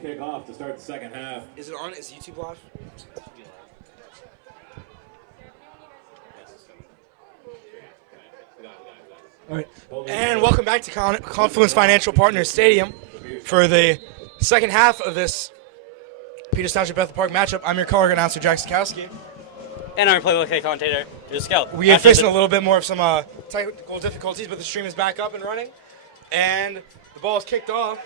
kick off to start the second half. Is it on? Is YouTube live? All right. And welcome back to Confluence Financial Partners Stadium for the second half of this Peters Township Bethel Park matchup. I'm your color announcer, Jack Sikowski. And I'm your play-by-play commentator, Drew Scout. We are facing a little bit more of some technical difficulties, but the stream is back up and running. And the ball is kicked off.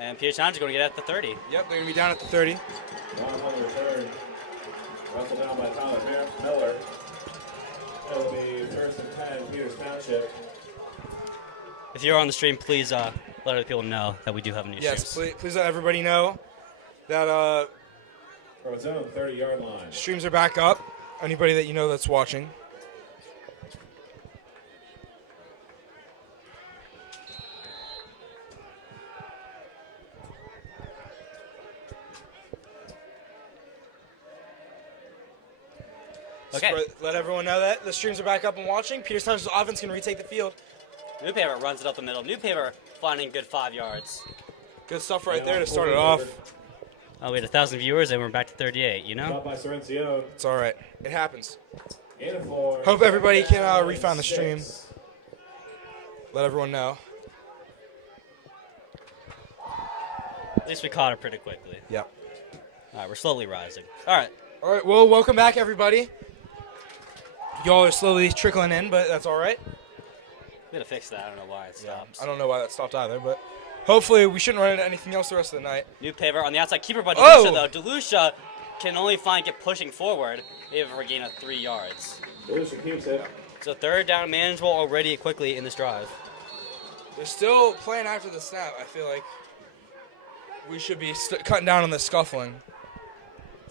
And Peters Township going to get at the 30. Yep, they're going to be down at the 30. Ron on the return. Russell down by Tyler Miller. It'll be first and 10, Peters Township. If you're on the stream, please let other people know that we do have a new stream. Yes, please let everybody know that From its own 30-yard line. streams are back up. Anybody that you know that's watching. Okay. Let everyone know that the streams are back up and watching. Peters Township's offense can retake the field. New Paper runs it up the middle. New Paper finding good 5 yards. Good stuff right there to start it off. Oh, we had 1,000 viewers and we're back to 38, you know? Shot by Sorencio. It's all right. It happens. In and for. Hope everybody can refound the stream. Let everyone know. At least we caught it pretty quickly. Yep. All right, we're slowly rising. All right. All right, well, welcome back, everybody. Y'all are slowly trickling in, but that's all right. We gotta fix that. I don't know why it stops. I don't know why that stopped either, but hopefully we shouldn't run into anything else the rest of the night. New Paper on the outside keeper by Oh! DeLucia, though. DeLucia can only get pushing forward if we gain of 3 yards. Lucia keeps it. So third down manageable already quickly in this drive. They're still playing after the snap. I feel like we should be cutting down on the scuffling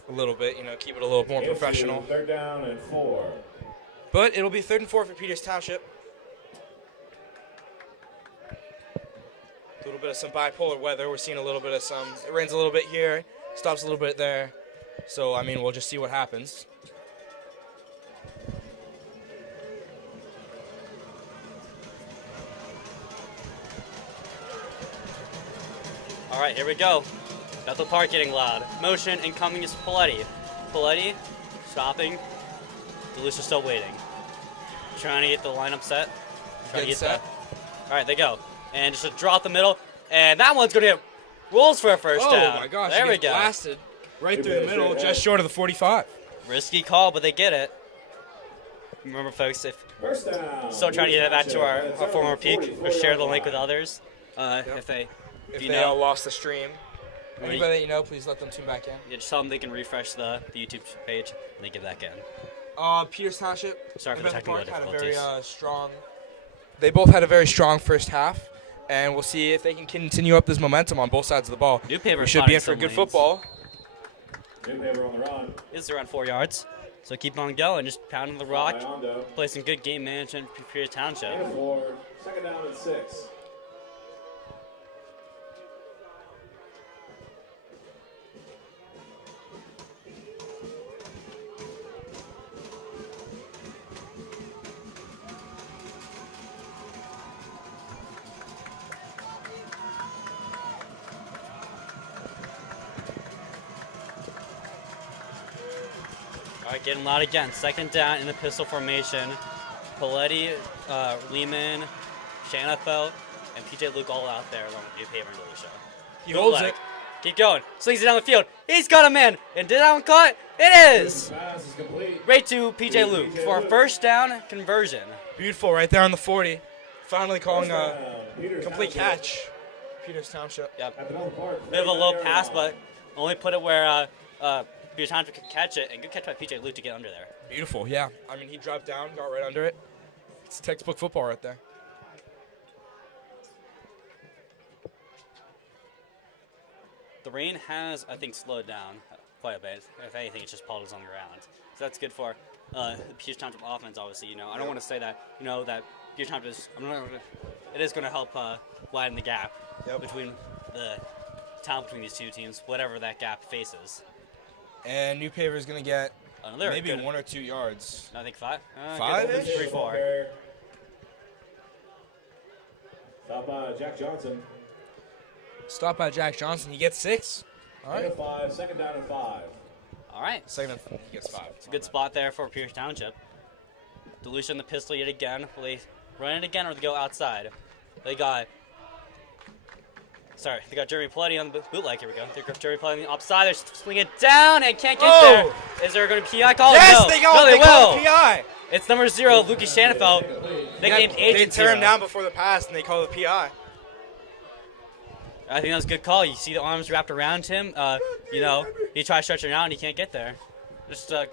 a little bit, keep it a little more professional. Third down and 4. But it'll be 3rd and 4 for Peters Township. A little bit of some bipolar weather. We're seeing a little bit of some. It rains a little bit here, stops a little bit there. So, we'll just see what happens. All right, here we go. Bethel Park getting loud. Motion incoming is Paletti. Paletti stopping. DeLucia still waiting. Trying to get the lineup set. Trying to get set. All right, they go. And just a draw up the middle. And that one's going to get rolls for a first down. Oh, my gosh. There he we gets go. blasted right through the middle, just short of the 45. Risky call, but they get it. Remember, folks, if First down. still trying to get it back to our former peak, or share the link with others. If If you they know. all lost the stream. Right. Anybody that you know, please let them tune back in. Yeah, just tell them they can refresh the YouTube page and they get back in. Peters Township. Sorry for the Bethel technical Park had a difficulties. very strong. They both had a very strong first half, and we'll see if they can continue up this momentum on both sides of the ball. New Paper We should be in for good football. New Paper on the run. It's around 4 yards. So keep on going, just pounding the rock, By Ondo. play some good game management for Peters Township. In and 4. Second down and 6. All right, getting loud again. Second down in the pistol formation. Paletti, Lehman, Shanafelt, and PJ Luke all out there along with New Paper and DeLucia. He Good holds leg. it. Keep going. Slings it down the field. He's got a man. And did that one cut? It is. Pass is complete. Right to PJ Luke for a first down conversion. Beautiful, right there on the 40. Finally calling First a down. Peters complete Township. catch. Peters Township. Yep. At the Bethel Park. Bit of a low 39-yard pass, line. but only put it where Peters Township could catch it. And good catch by PJ Luke to get under there. Beautiful, yeah. He dropped down, got right under it. It's textbook football right there. The rain has, I think, slowed down quite a bit. If anything, it's just puddles on the ground. So that's good for the Peters Township offense, obviously. I don't want to say that, that Peters Township is, it is going to help widen the gap between the talent between these two teams, whatever that gap faces. And New Paper is going to get Another maybe good, 1 or 2 yards. I think 5. 5-ish? 3, 4. Stop by Jack Johnson. Stop by Jack Johnson. He gets 6. All right. 5, second down and 5. All right. Second, he gets 5. It's a good spot there for Pierce Township. Delucia on the pistol yet again. Will they run it again or they go outside? They got Jeremy Paletti on the bootleg. Here we go. They got Jeremy Paletti on the offside. They're swinging it down and can't get there. Is there going to be PI call? Yes, no. they will. Call PI. It's number 0, Lucas Shanafelt. Nicknamed Agent They tear him 0. down before the pass, and they call the PI. I think that was a good call. You see the arms wrapped around him. He tried to stretch it out and he can't get there. Just I'm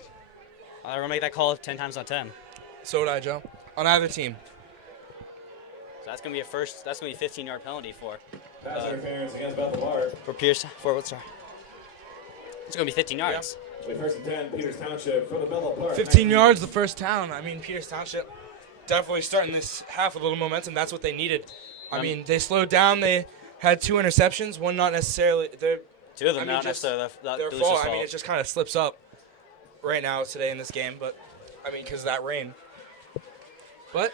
gonna make that call 10 times on 10. So would I, Joe. On either team. So that's gonna be a 15-yard penalty for Pass interference against Bethel Park. for Pierce. It's gonna be 15 yards. We first and 10, Peters Township for the Bethel Park. 15 yards, the first down. I mean, Peters Township definitely starting this half with a little momentum. That's what they needed. I mean, they slowed down. They had 2 interceptions. One not necessarily. 2 of them not necessarily their fault. I mean, it just kind of slips up right now today in this game. But I mean, because of that rain. But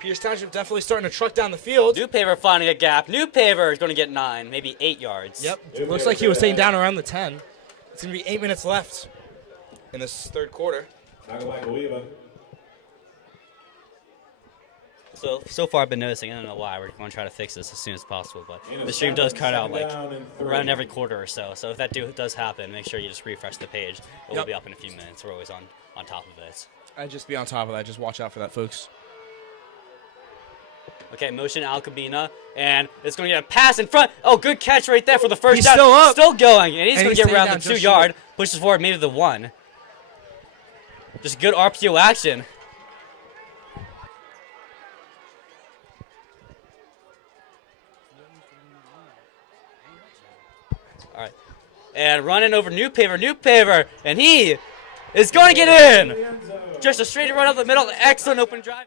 Peters Township definitely starting to truck down the field. New Paver finding a gap. New Paver is going to get 9, maybe 8 yards. Yep. Looks like he was staying down around the 10. It's going to be 8 minutes left in this third quarter. So far I've been noticing, I don't know why, we're going to try to fix this as soon as possible, but the stream does cut out like around every quarter or so. So if that does happen, make sure you just refresh the page. It will be up in a few minutes. We're always on top of it. I'd just be on top of that. Just watch out for that, folks. Okay, motion Alcabina, and it's going to get a pass in front. Oh, good catch right there for the first He's down. still up. Still going, and he's going to get around the staying down 2 just yard, pushes forward, maybe the 1. Just good RPO action. All right, and running over New Paver, and he is going to get in. Just a straight run up the middle, excellent open drive.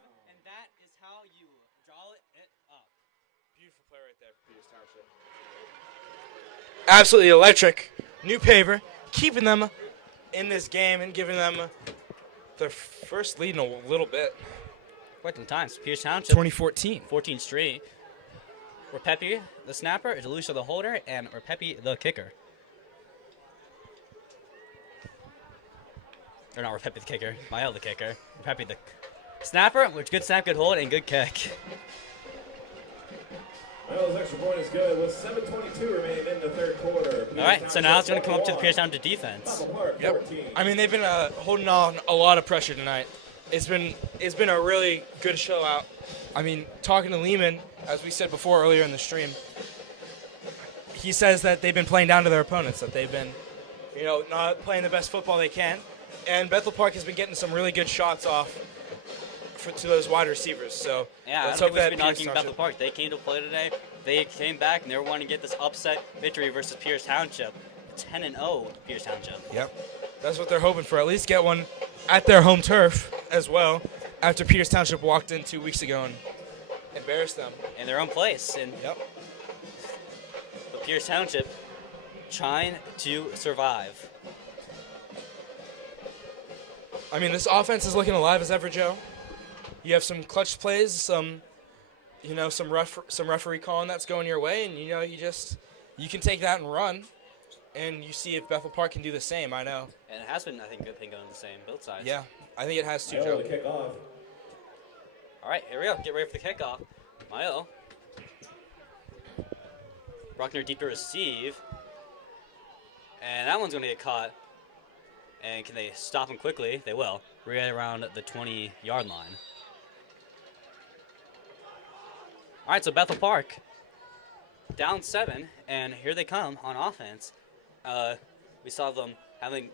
Absolutely electric. New Paver, keeping them in this game and giving them their first lead in a little bit. Quite some times. Pierce Township. 2014. 14 straight. Repepi, the snapper, Delucia, the holder, and Repepi, the kicker. Or not Repepi, the kicker. Mael, the kicker. Repepi, the snapper, which good snap, good hold, and good kick. Mael's extra point is good with 7:22 remaining in the third quarter. All right, so now it's going to come up to the Pierce Township defense. Yep. I mean, they've been holding on a lot of pressure tonight. It's been a really good show out. I mean, talking to Lehman, as we said before earlier in the stream, he says that they've been playing down to their opponents, that they've been, not playing the best football they can. And Bethel Park has been getting some really good shots off to those wide receivers. So yeah, let's I hope don't think that we've been knocking Bethel Park. They came to play today. They came back and they were wanting to get this upset victory versus Pierce Township. 10-0 Pierce Township. Yep, that's what they're hoping for. At least get one at their home turf as well. After Peters Township walked in 2 weeks ago and embarrassed them in their own place. And yep. But Pierce Township trying to survive. I mean, this offense is looking alive as ever, Joe. You have some clutch plays, some referee calling that's going your way, and you can take that and run, and you see if Bethel Park can do the same. I know. And it has been, I think, a good thing going the same both sides. Yeah, I think it has too, Joe. Kick off. All right, here we go. Get ready for the kickoff. Mayo. Bruckner deep to receive, and that one's going to get caught. And can they stop him quickly? They will. Right around the 20-yard line. All right, so Bethel Park down 7, and here they come on offense. We saw them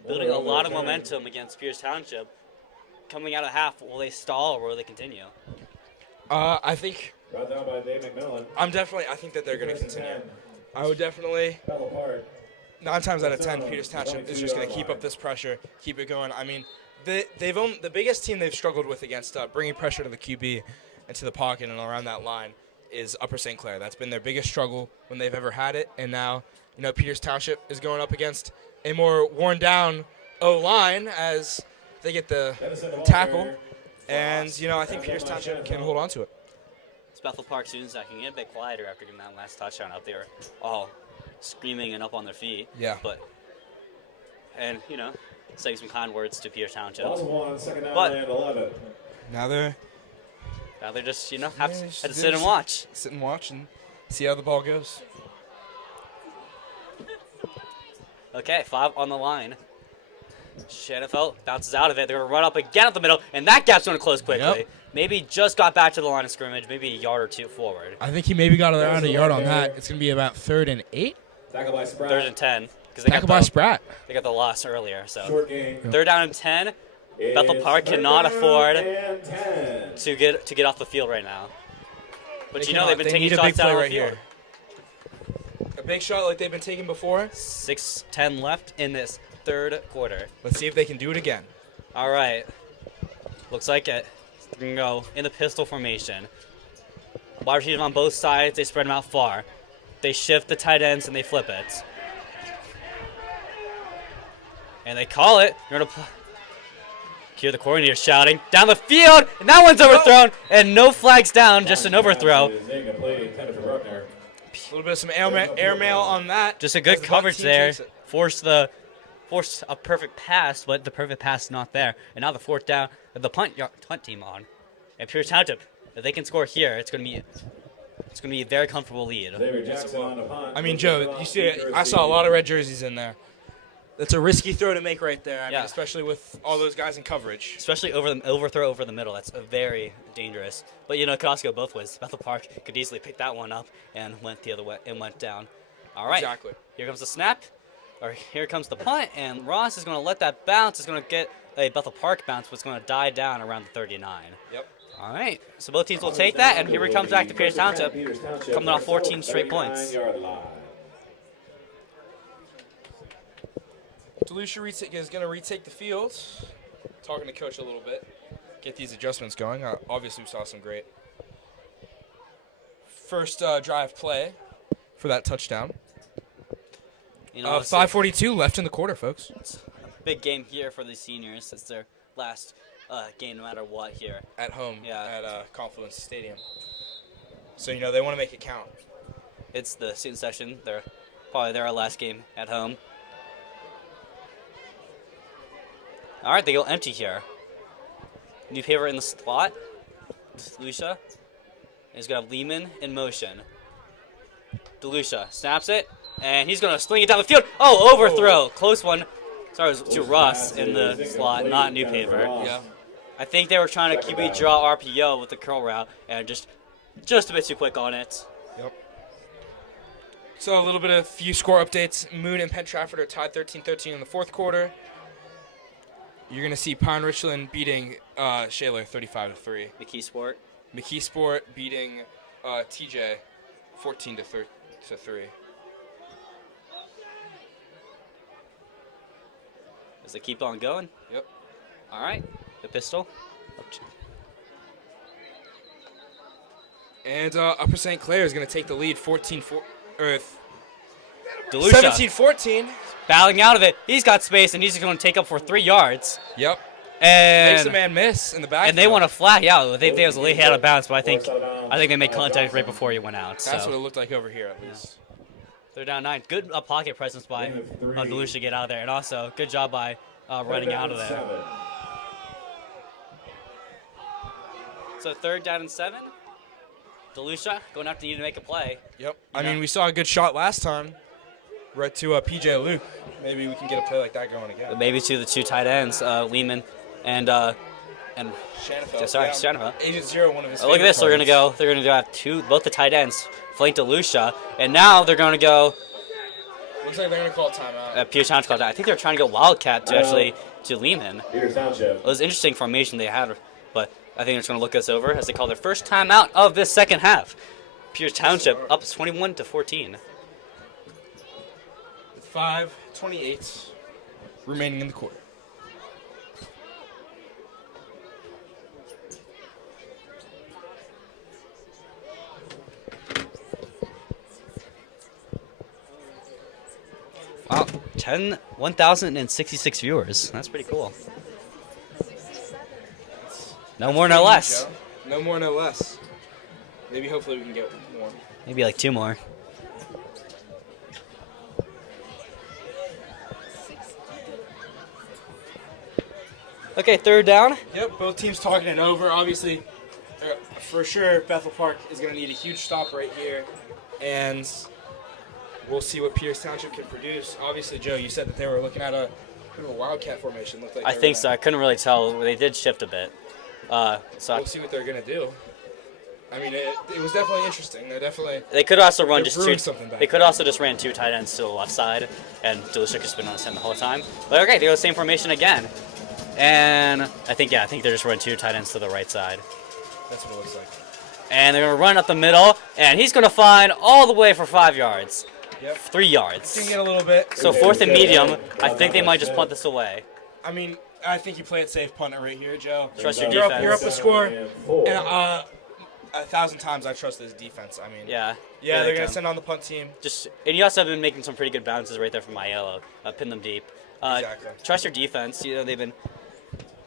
building a lot of momentum against Pierce Township. Coming out of half, will they stall or will they continue? I think. Brought down by Dave McMillan. I think that they're going to continue. I would definitely. Bethel Park. 9 times out of 10, Peters Township is just going to keep up this pressure, keep it going. I mean, the biggest team they've struggled with against bringing pressure to the QB and to the pocket and around that line is Upper St. Clair. That's been their biggest struggle when they've ever had it. And now, Peters Township is going up against a more worn-down O-line as they get the tackle. And, I think Peters Township can hold on to it. Bethel Park students that can get a bit quieter after getting that last touchdown up. They were all screaming and up on their feet. Yeah. And saying some kind words to Pierce Township. Ball one, second down But- and 11. Now they're just, have to sit and watch. Sit and watch and see how the ball goes. Okay, 5 on the line. Shanafelt bounces out of it. They're going to run up again up the middle, and that gap's going to close quickly. Yep. Maybe just got back to the line of scrimmage, maybe a yard or two forward. I think he maybe got around a yard on that. It's going to be about 3rd and 8. Tackle by Spratt. 3rd and 10. Because Tackle by Spratt. They got the loss earlier. So Short game. 3rd down and 10. Bethel It's Park third cannot down afford and 10. to get off the field right now. But they've been They taking need a shots big down play the right field. here. A big shot like they've been taking before. 6:10 left in this 3rd quarter. Let's see if they can do it again. All right. Looks like it. They're going to go in the pistol formation. Wide receivers on both sides. They spread them out far. They shift the tight ends and they flip it. And they call it. They're going to hear the coordinator shouting down the field, and that one's overthrown, and no flags down, just an overthrow. Incomplete, intended for Bruckner. A little bit of some airmail on that. Just a as good the bunt coverage team there. takes it. Forced a perfect pass, but the perfect pass not there. And now the 4th down, the punt team on. And Pierce Township, if they can score here, it's going to be a very comfortable lead. Xavier Jackson on the punt. I mean, Joe, you see, I saw a lot of red jerseys in there. That's a risky throw to make right there. I mean, Yeah. especially with all those guys in coverage. Especially overthrow over the middle. That's very dangerous. But it could also go both ways. Bethel Park could easily pick that one up and went the other way and went down. All right. Exactly. Here comes the snap. Or here comes the punt, and Ross is going to let that bounce. It's going to get a Bethel Park bounce, but it's going to die down around the 39. Yep. All right. So both teams will take that, and here he comes back to Pierce Township, coming off 14 straight points. DeLucia is going to retake the field. Talking to coach a little bit. Get these adjustments going. Obviously, we saw some great first drive play for that touchdown. 5:42 left in the quarter, folks. It's a big game here for the seniors. It's their last game no matter what here. At home Yeah. at Confluence Stadium. So, they want to make it count. It's the student session. They're probably their last game at home. All right, they go empty here. New paper in the slot. DeLucia is going to have Lehman in motion. DeLucia snaps it, and he's going to sling it down the field. Oh, overthrow. Close one. Sorry, it was to Russ in the slot, not New Paper. Yeah. I think they were trying to QB draw RPO with the curl route, and just a bit too quick on it. Yep. So a few score updates. Moon and Penn Trafford are tied 13-13 in the 4th quarter. You're going to see Pine Richland beating Shaler 35-3. McKee Sport beating TJ 14-3. As they keep on going. Yep. All right, the pistol. And Upper St. Clair is going to take the lead DeLucia 17-14. battling out of it. He's got space, and he's going to take up for 3 yards. Yep. And Makes the man miss in the back. And they want a flag. Yeah, they was a late out of bounds, but I think they made contact right before he went out. That's so. what it looked like over here, at least. They're down 9. Good pocket presence by DeLucia to get out of there, and also good job by running out of there. So 3rd down and 7. DeLucia going out to need to make a play. Yep. I mean, we saw a good shot last time, right to PJ Luke. Maybe we can get a play like that going again. Maybe to the 2 tight ends, Lehman and Shanafelt. Shanafelt. Agent Zero, one of his. Look at this. They're gonna go have both the tight ends flank DeLucia, and now they're gonna go. Looks like they're gonna call a timeout. Pierce Township called that. I think they're trying to go Wildcat to Lehman. Peters Township. It was an interesting formation they had, but I think they're just gonna look us over as they call their first timeout of this second half. Pierce Township up 21-14. 5:28 remaining in the quarter. Wow, 1,066 viewers. That's pretty cool. No more, no less. No more, no less. Maybe hopefully we can get more. Maybe like 2 more. Okay, 3rd down. Yep, both teams talking it over. Obviously, for sure, Bethel Park is going to need a huge stop right here. And we'll see what Pierce Township can produce. Obviously, Joe, you said that they were looking at a kind of a wildcat formation. Looked like I think so. I couldn't really tell. They did shift a bit. So we'll see what they're going to do. I mean, it was definitely interesting. They could also run just brewing 2. something back They could also just ran 2 tight ends to the left side, and Delisha could spin on his head the whole time. But okay, they go the same formation again, and I think they're just running 2 tight ends to the right side. That's what it looks like. And they're gonna run up the middle, and he's gonna find all the way for 5 yards. Yep. 3 yards. Can get a little bit. So 4th and medium. I think they might just punt this away. I mean, I think you play it safe, punt it right here, Joe. Trust your You're defense. up the score, and 1,000 times I trust this defense. I mean, Yeah. they're they gonna can. send on the punt team. And you also have been making some pretty good bounces right there from Aiello. Pin them deep. Exactly. Trust your defense. You know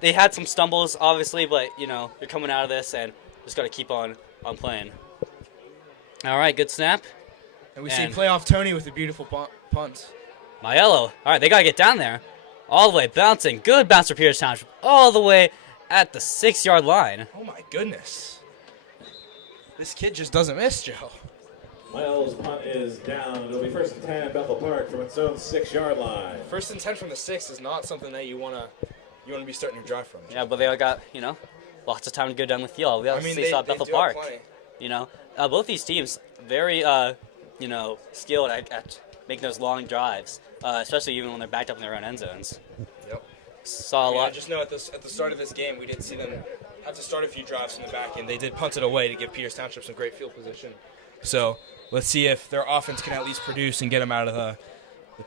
they had some stumbles obviously, but you know you're coming out of this and just got to keep on playing. All right, good snap. And we see playoff Tony with a beautiful punt. Aiello. All right, they got to get down there. All the way bouncing. Good bounce for Peters Township. All the way at the 6-yard line. Oh my goodness. This kid just doesn't miss, Joe. Miles' punt is down. It'll be 1st and 10 at Bethel Park from its own 6-yard line. 1st and 10 from the 6 is not something that you wanna be starting your drive from. Joe. Yeah, but they all got lots of time to go down the field. We obviously saw Bethel do have Park. plenty. Both these teams very skilled at making those long drives, especially even when they're backed up in their own end zones. Yep. Saw a I lot. just know at the start of this game, we did see them have to start a few drives from the back end. They did punt it away to give Peters Township some great field position. So let's see if their offense can at least produce and get them out of the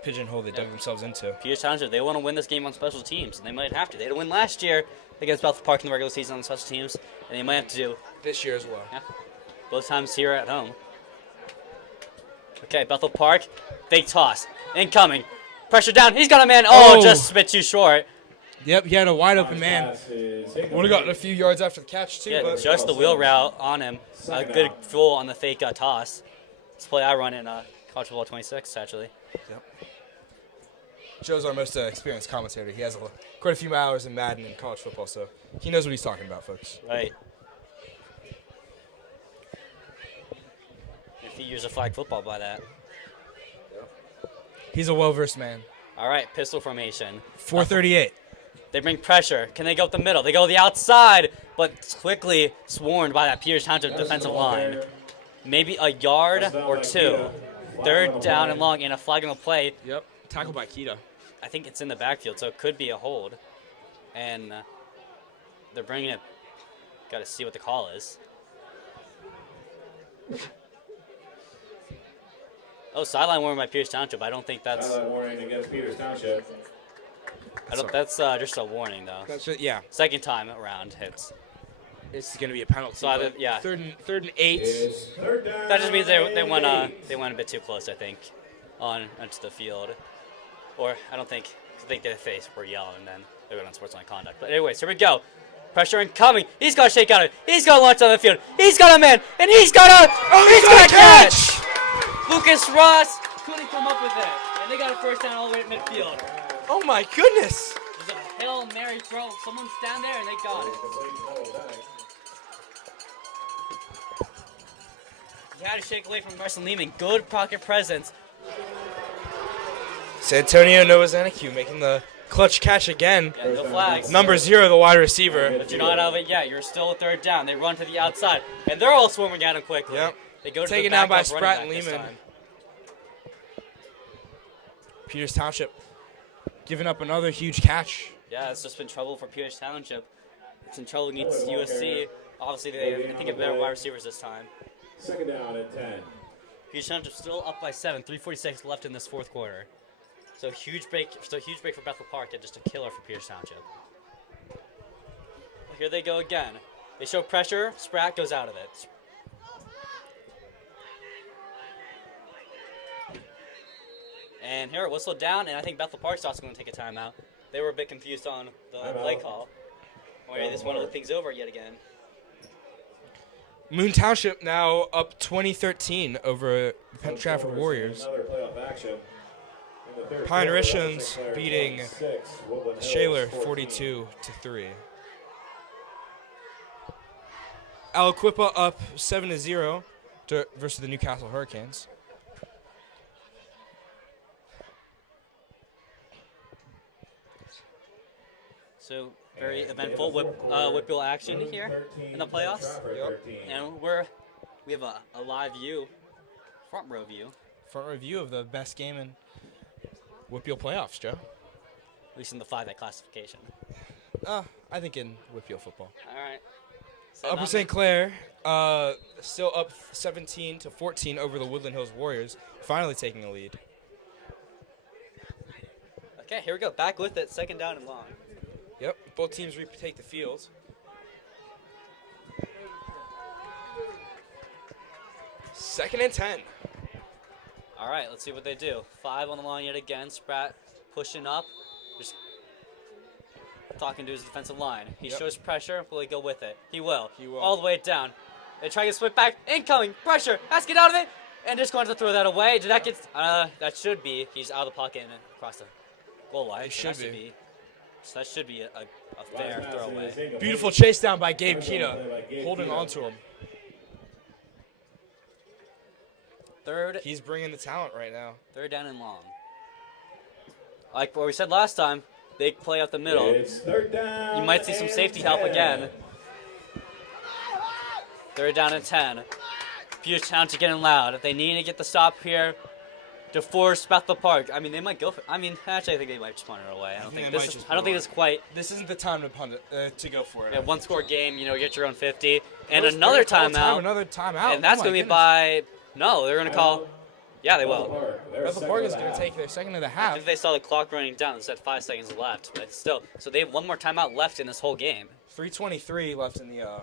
pigeonhole they dug themselves into. Peters Township, they want to win this game on special teams, and they might have to. They had to win last year against Bethel Park in the regular season on special teams, and they might have to do This year as well. both times here at home. Okay, Bethel Park, fake toss, incoming, pressure down. He's got a man. Oh, just a bit too short. Yep, he had a wide open man. Would have gotten a few yards after the catch too. Yeah, but just the wheel route on him. A good fool on the fake toss. This play I run in college football 26 actually. Yep. Joe's our most experienced commentator. He has quite a few hours in Madden and college football, so he knows what he's talking about, folks. Right. A few years of flag football by that. He's a well-versed man. All right, pistol formation. 438. They bring pressure. Can they go up the middle? They go the outside, but quickly swarmed by that Peters Township defensive line. Maybe a yard or 2. 3rd down and long, and a flag on the play. Yep. Tackled by Kita. I think it's in the backfield, so it could be a hold. And they're bringing it. Got to see what the call is. Oh, sideline warning by Peters Township. I don't think that's. Sideline warning against Peters Township. That's just a warning though. Yeah. 2nd time around hits. It's going to be a penalty. So either, yeah. Third and 8. It's 3rd down. That just means they went a bit too close, I think, onto the field. Or I think they were yelling and then they went on sportsmanlike conduct. But anyways, here we go. Pressure incoming. He's got to shake out it. He's got to launch on the field. He's got a man, and he's got a catch. Lucas Ross couldn't come up with it, and they got a 1st down all the way at midfield. Oh my goodness! There's a Hail Mary throw. Someone's down there, and they got it. He had to shake away from Marcin Lehman. Good pocket presence. Santonio Novozanicu making the clutch catch again. Yeah, no flags. Number 0, the wide receiver. But you're not out of it yet. You're still a 3rd down. They run to the outside, and they're all swarming at him quickly. Yep. They go to Taken the down by backup running Spratt back and this Lehman. time. Peters Township giving up another huge catch. Yeah, it's just been trouble for Peters Township. It's in trouble against USC. Obviously, I think of better wide receivers this time. 2nd down and 10. Peters Township still up by 7. 3:46 left in this 4th quarter. So huge break for Bethel Park and just a killer for Peters Township. Here they go again. They show pressure. Spratt goes out of it. And here it whistled down, and I think Bethel Park's also going to take a timeout. They were a bit confused on the play call. Oh, yeah, this one of the things over yet again. Moon Township now up 2013 over the Penn Trafford Warriors. Another playoff action. In the third Pine quarter, Richlands St. Clair beating 26, Woodland Hills Shaler 14. 42-3. Aliquippa up 7-0 versus the Newcastle Hurricanes. So very eventful WPIAL action here in the playoffs. And we have a live view, front row view. Front review of the best game in WPIAL playoffs, Joe. At least in the 5A classification. I think in WPIAL football. All right. Upper St. Clair still up 17-14 over the Woodland Hills Warriors, finally taking a lead. Okay, here we go. Back with it. Second down and long. Yep, both teams retake the field. Second and 10. All right, let's see what they do. 5 on the line yet again. Spratt pushing up. Just talking to his defensive line. He shows pressure. Will he go with it? He will. All the way down. They try to split back. Incoming. Pressure. Has to get out of it. And just going to throw that away. Did that get... that should be. He's out of the pocket and across the goal line. It should be. So that should be a fair throwaway. Beautiful chase down by Gabe Kita, holding on to him. He's bringing the talent right now. Third down and long. Like what we said last time, big play up the middle. It's third down. You might see some safety help again. Third down and 10. Peters Township getting loud. If they need to get the stop here to force Bethel Park, I mean, they might go for. I mean, actually, I think they might just punt it away. I don't think this is quite. This isn't the time to punt it, to go for it. Yeah, one score game. You know, get your own 50 and another timeout. Another timeout. And that's going to be by. No, they're going to call. Yeah, they will. Bethel Park is going to take their second and a half. I think they saw the clock running down. It said 5 seconds left, but still. So they have one more timeout left in this whole game. 3:23 left in the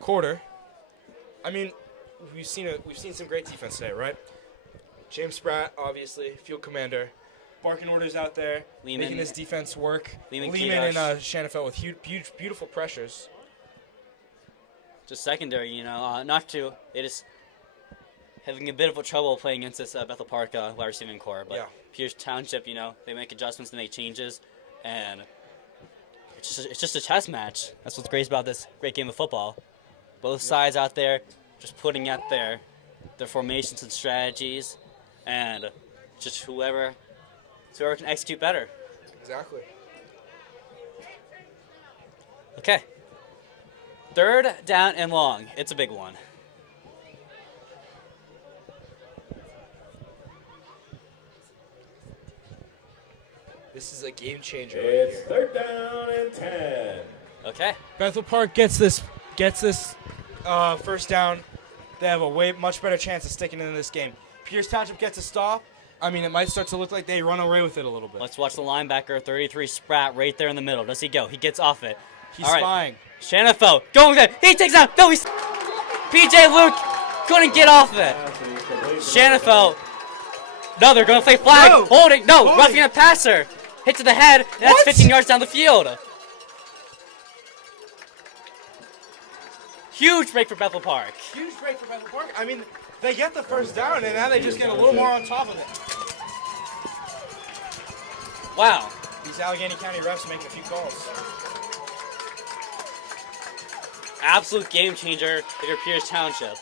quarter. I mean, we've seen some great defense today, right? James Spratt, obviously, field commander, barking orders out there, making this defense work. Lehman and Shanafelt with huge, beautiful pressures. Just secondary, you know, they just having a bit of a trouble playing against this Bethel Park wide receiving core. But Peters Township, you know, they make adjustments and make changes, and it's just a chess match. That's what's great about this great game of football. Both sides out there just putting out their formations and strategies, and just whoever can execute better. Exactly. Okay. Third down and long. It's a big one. This is a game changer. It's third down and 10. Okay. Bethel Park gets this first down. They have a much better chance of sticking in this game. Peters Township gets a stop. I mean, it might start to look like they run away with it a little bit. Let's watch the linebacker, 33 Spratt, right there in the middle. Does he go? He gets off it. He's spying. Shanafelt going with it. He takes out. No, he's... PJ Luke couldn't get off of it. Shanafelt. No, they're going to play flag. No. Holding. No, roughing a passer. Hit to the head. And that's 15 yards down the field. Huge break for Bethel Park. Huge break for Bethel Park. I mean, they get the first down, and now they just get a little more on top of it. Wow. These Allegheny County refs making a few calls. Absolute game changer if you're Peters Township.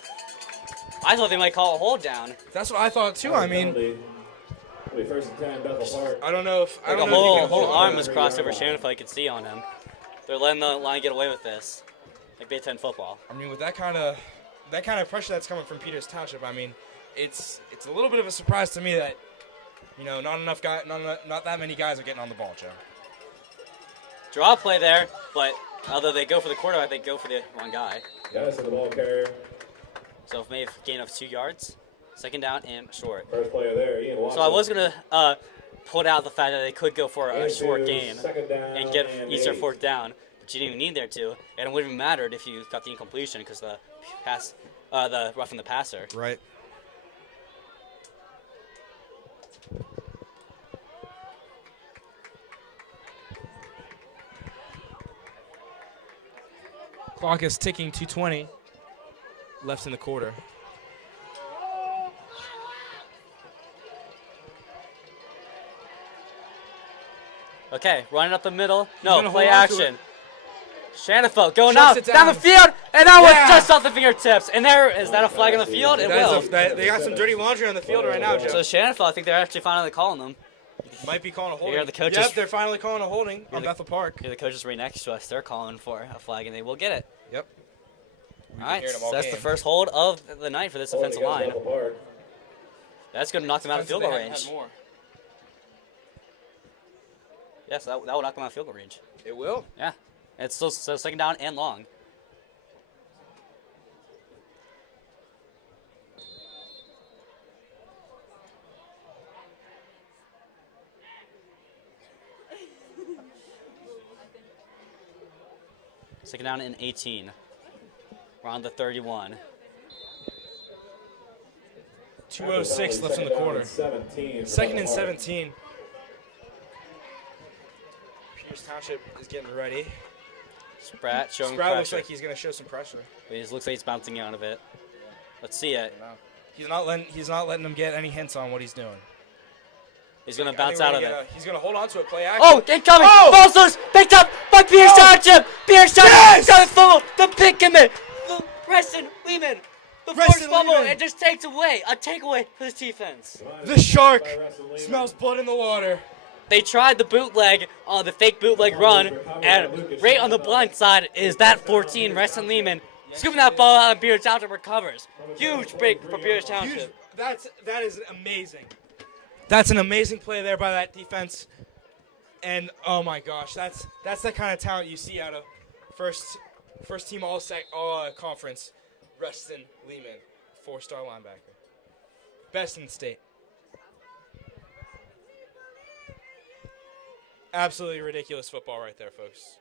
I thought they might call a hold down. That's what I thought too. I mean, First and 10, Bethel Park. I don't know if the whole arm was crossed over Shanafelt. You could see on him. They're letting the line get away with this, like Big Ten football. I mean, with that kind of pressure that's coming from Peters Township, I mean, it's a little bit of a surprise to me that, you know, not that many guys are getting on the ball, Joe. Draw play there, but although they go for the quarterback, they go for the wrong guy. Guys for the ball carrier. So maybe a gain of 2 yards. Second down and short. First player there, Ian Watson. So I was going to put out the fact that they could go for a short gain and get Easter fourth down, but you didn't even need there to. And it wouldn't have mattered if you got the incompletion because the roughing the passer. Right. Clock is ticking, 2:20. left in the quarter. Okay, running up the middle. gonna No, play hold on to action. Shanafelt going Chucks out, it down the down. field, and that Yeah. was just off the fingertips. And there, is that a flag on the field? It will. They got some dirty laundry on the field right now, Joe. So Shanafelt, I think they're actually finally calling them. Might be calling a holding. Here are the coaches. Yep, they're finally calling a holding on Bethel Park. Here, the coaches right next to us, they're calling for a flag, and they will get it. Yep. All right, hearing them so all that's the game. first hold of the night for this offensive line. Bethel Park. That's going to knock them out of field goal range. More. Yes, that will knock them out of field goal range. It will. Yeah, and it's still so second down and long. Second down and 18. We're on the 31. 2:06 left in the quarter. 17 for Second and Bethel Park. 17. Pierce Township is getting ready. Spratt showing Sprout looks pressure. like he's going to show some pressure. He just looks like he's bouncing out of it. Let's see it. He's not letting them get any hints on what he's doing. He's going to I bounce think out we're of gonna it. get He's going to hold on to it, play action. Oh, incoming! Oh! Ball's loose! Picked up by Pierce Township! Pierce Township Yes! got the fumble! The pick him in! Preston Lehman! The forced Preston fumble Lehman. and just takes away a takeaway for this defense. The shark smells blood in the water. They tried the bootleg on the fake bootleg run, and right on the blind side is that 14 Preston Lehman scooping that ball out and Pierce Township recovers. Huge break for Pierce Township. That is amazing. That's an amazing play there by that defense. And oh my gosh, that's the kind of talent you see out of first team all conference. Preston Lehman, 4-star linebacker. Best in the state. Absolutely ridiculous football right there, folks.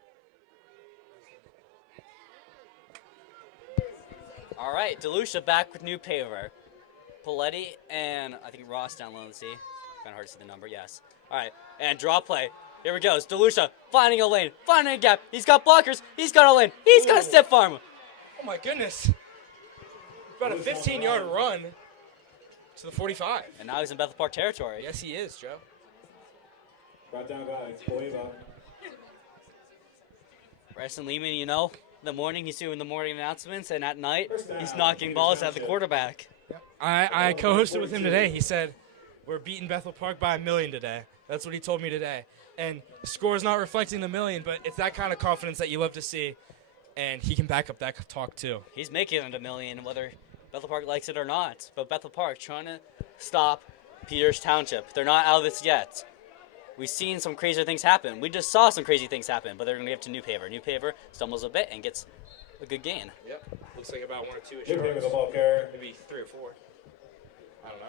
All right, DeLucia back with new paver. Paletti and I think Ross down low. Let's see. Kind of hard to see the number, yes. All right, and draw play. Here we go. It's DeLucia finding a lane, finding a gap. He's got blockers. He's got a lane. He's got a stiff arm. Oh my goodness. About a 15-yard run to the 45. And now he's in Bethel Park territory. Yes, he is, Joe. Brought down by Cueva. Preston Lehman, you know, in the morning he's doing the morning announcements, and at night he's knocking balls at the quarterback. I co-hosted with him today. He said, we're beating Bethel Park by 1 million today. That's what he told me today. And the score is not reflecting the million, but it's that kind of confidence that you love to see. And he can back up that talk, too. He's making it a million, whether Bethel Park likes it or not. But Bethel Park trying to stop Peters Township. They're not out of this yet. We've seen some crazier things happen. We just saw some crazy things happen, but they're going to give to New Paver. New Paver stumbles a bit and gets a good gain. Yep. Looks like about 1 or 2-ish New Paver yards. the ball carrier. Maybe 3 or 4. I don't know.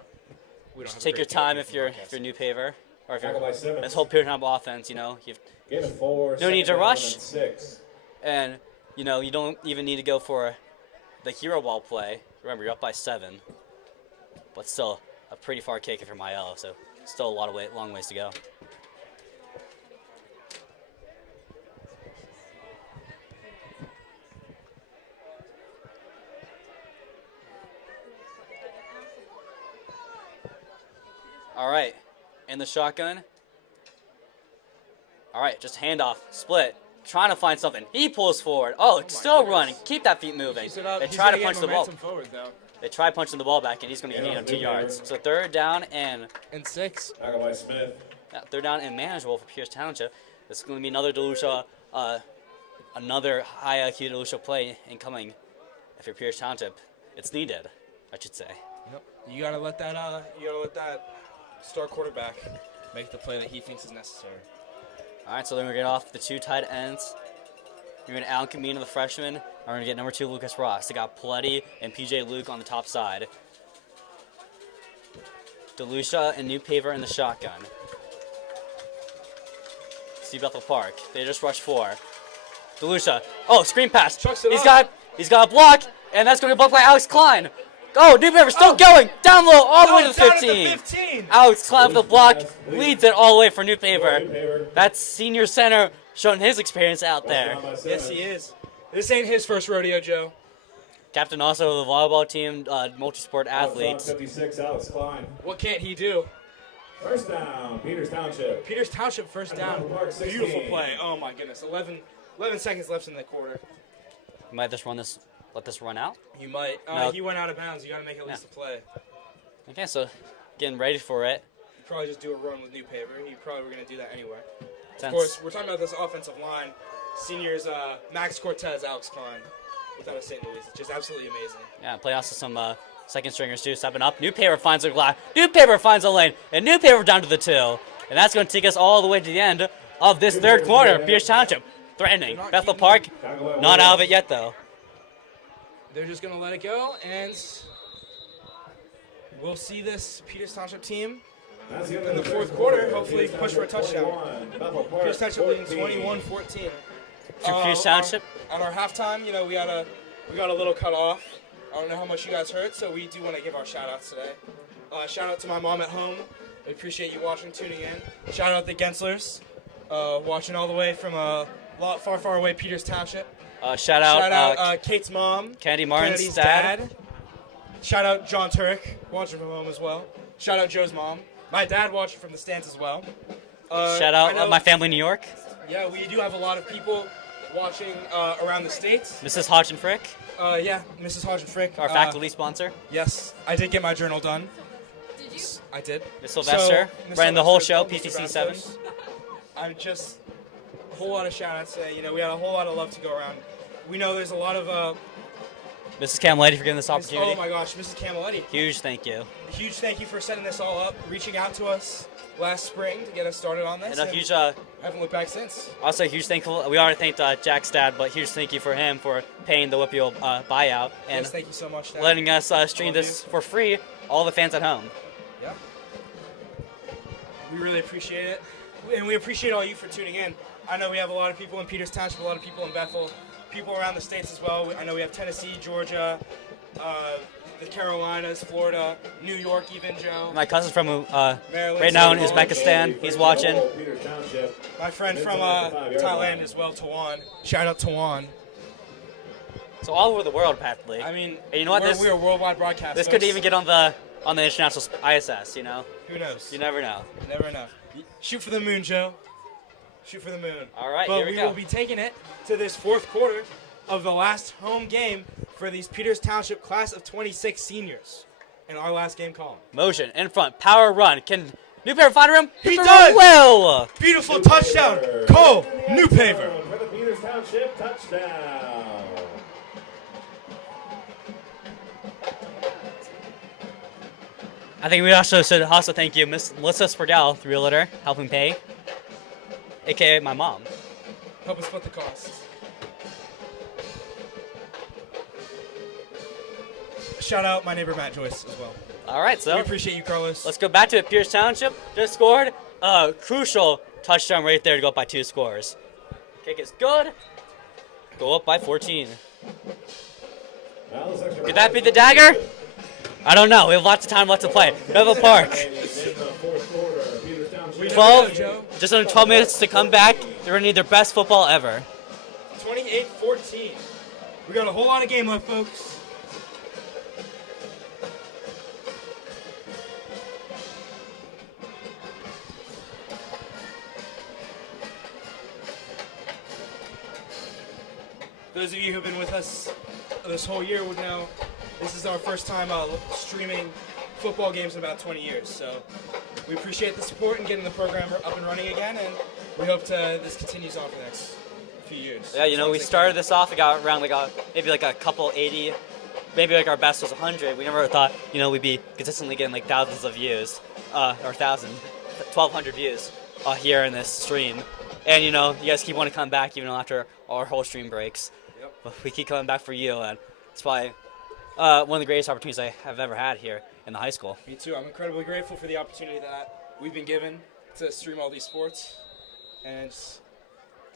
We don't have a Take your great time deal if of you're information. New Paver. Or if Tackled by you're Simmons. this whole Peters Township offense, you know, Gain of 4. No need to second down rush. and 6. and you know, you don't even need to go for the hero ball play. Remember, you're up by 7, but still a pretty far kick if you're IL, so still a long ways to go. All right, in the shotgun. All right, just handoff, split, trying to find something. He pulls forward. Oh, it's still goodness. running. Keep that feet moving. He's gonna They try to get punch the ball. momentum forward, though. They try punching the ball back, and he's going to gain him 2 yards. So third down and And 6. Tackled by Smith. third down and manageable for Pierce Township. This is going to be another DeLucia, another high IQ DeLucia play incoming. If you're Pierce Township, it's needed, I should say. Yep. You gotta let that star quarterback make the play that he thinks is necessary. All right, so then we're going to get off the 2 tight ends. You're going to Alan Camino, the freshman. We're going to get number 2, Lucas Ross. They got Paletti and PJ Luke on the top side. DeLucia and New Paver in the shotgun. See Bethel Park. They just rushed 4. DeLucia. Oh, screen pass. Chucks it He's up. got a block, and that's going to be blocked by Alex Klein. Oh, New Paver still going. Down low, all the way to the down at 15. 15. Alex Klein with the block leads it all the way for New New Paver. Paver. That's senior center showing his experience out Brought there. down by Yes, Simmons. he is. This ain't his first rodeo, Joe. Captain also of the volleyball team, multi-sport Out front, athletes. 56, Alex Klein. What can't he do? First down, Peters Township. Peters Township first down. Park, 16. Beautiful play. Oh my goodness. 11 seconds left in the quarter. You might just let this run out. You might. No. He went out of bounds. You got to make at least a play. Okay, so getting ready for it. You probably just do a run with new paper. You probably were going to do that anyway. Since Of course, we're talking about this offensive line. Seniors Max Cortez, Alex Klein, without a St. Louis. Just absolutely amazing. Yeah, play also some second stringers too, stepping up. New paper finds a glass. New paper finds a lane. And new paper down to the 2. And that's going to take us all the way to the end of this third quarter. Pierce Township threatening. Bethel Park, not out of it yet though. They're just going to let it go, and we'll see this Peters Township team in the fourth quarter hopefully push for a touchdown. Peters Township leading 21-14. Pierce Township. At our halftime, we got a little cut off. I don't know how much you guys heard, so we do want to give our shout-outs today. Shout out to my mom at home. I appreciate you watching, tuning in. Shout out the Genslers, watching all the way from a lot far away Peters Township. Shout out Kate's mom. Candy Martin's Kennedy's dad. Shout out John Turk, watching from home as well. Shout out Joe's mom. My dad watching from the stands as well. Shout out my family in New York. Yeah, we do have a lot of people watching around the states. Mrs. Hodge and Frick, Yeah, Mrs. Hodge and Frick. our faculty sponsor. Yes, I did get my journal done. Did you? I did. Miss Sylvester, Miss running the whole show, Sylvester, PCC Mr. 7. Bastos. I'm just a whole lot of shout-outs today. We had a whole lot of love to go around. We know there's a lot of Mrs. Camaletti for giving this opportunity. oh my gosh, Mrs. Camaletti. Huge thank you. Huge thank you for setting this all up, reaching out to us last spring to get us started on this. And a huge, haven't looked back since. also a huge thankful. We already thanked Jack's dad, but huge thank you for him for paying the WPIAL buyout and Yes, thank you so much, Dad. letting us stream Love this you. for free. All the fans at home. Yeah. We really appreciate it. And we appreciate all you for tuning in. I know we have a lot of people in Peters Township, a lot of people in Bethel, people around the states as well. I know we have Tennessee, Georgia, the Carolinas, Florida, New York even, Joe. My cousin from Maryland, right now in St. Louis. Uzbekistan, he's watching. Peters Township. My friend from Thailand as well, Tawan. Shout out Tawan. So all over the world, practically. I mean, And you know what, we're a worldwide broadcast. This could even get on the international ISS. You know, Who knows? you never know. Never know. Shoot for the moon, Joe. Shoot for the moon. All right, but here we we go. will be taking it to this fourth quarter of the last home game for these Peters Township class of 26 seniors in our last game column. Motion in front, power run. Can New Paper find him? He Run does! well. Beautiful touchdown, Cole Newpaver. For the Peters Township touchdown. I think we also should thank you, Miss Melissa Spergel, the realtor, helping pay, aka my mom. Help us split the costs. Shout out my neighbor Matt Joyce as well. All right, We so appreciate you, Carlos. let's go back to it. Pierce Township just scored a crucial touchdown right there to go up by 2 scores. Kick is good. Go up by 14. Could that be the dagger? I don't know. We have lots of time left to play. Bethel Park. 12, Joe. just under 12 minutes to come back. They're going to need their best football ever. 28-14. We got a whole lot of game left, folks. Those of you who've been with us this whole year would know this is our first time streaming football games in about 20 years. So we appreciate the support and getting the program up and running again, and we hope this continues on for the next few years. Yeah, you know, we started this off, we got around maybe a couple 80, maybe our best was 100. We never thought, we'd be consistently getting thousands of views, or 1,200 views here in this stream. And, you guys keep wanting to come back even after our whole stream breaks. Yep. But we keep coming back for you, and it's probably one of the greatest opportunities I have ever had here in the high school. Me too. I'm incredibly grateful for the opportunity that we've been given to stream all these sports, and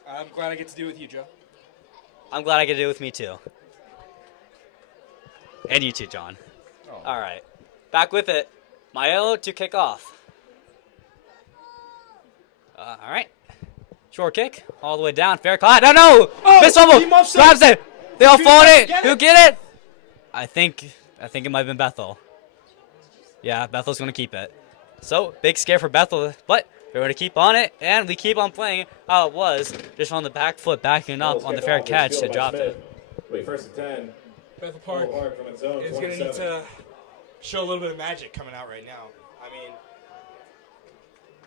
I'm glad I get to do it with you, Joe. I'm glad I get to do it with me, too. And you too, John. Oh. All right. Back with it. Maelo to kick off. All right. Short kick. All the way down. Fair caught. No! Oh, Missed fumble. he muffs it. Grabs it. They all Shoot, fought it. get Who it. get it? I think it might have been Bethel. Yeah, Bethel's going to keep it. So, big scare for Bethel, but they're going to keep on it, and we keep on playing how it was, just on the back foot, backing up on the fair catch to drop it. Wait, 1st and 10. Bethel Park from its zone, is going to need to show a little bit of magic coming out right now. I mean,